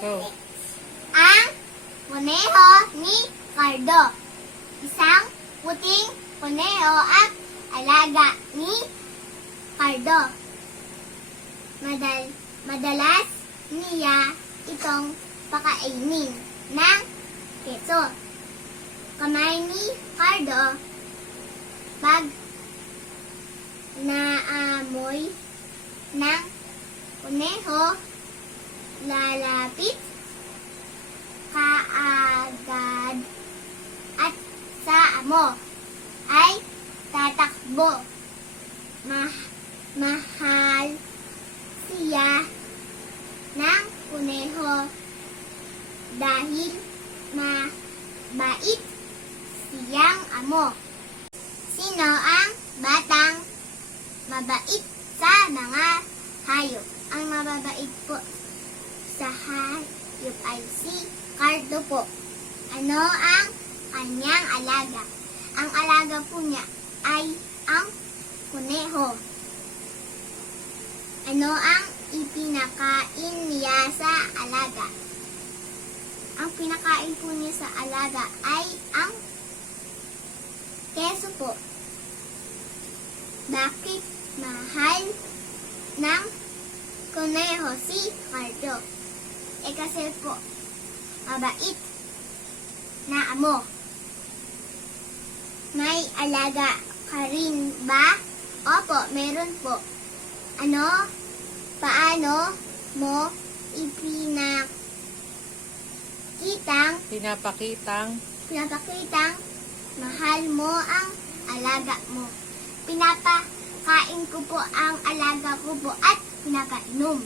Go. Ang kuneho ni Cardo. Isang puting kuneho at alaga ni Cardo. Madalas niya itong pakainin ng keso. Kamay ni Cardo pag naamoy ng kuneho, lalapit kaagad at sa amo ay tatakbo. Mahal siya ng kuneho dahil mabait siyang amo. Sino ang batang mabait sa mga hayop? Ang mababait po sa hayop ay si Cardo po. Ano ang kanyang alaga? Ang alaga po niya ay ang kuneho. Ano ang ipinakain niya sa alaga? Ang pinakain po niya sa alaga ay ang keso po. Bakit mahal ng kuneho si Cardo? Kasi po, mabait na amo. May alaga ka rin ba? Opo, meron po. Paano mo pinapakitang mahal mo ang alaga mo? Pinapakain ko po ang alaga ko po at pinapainom.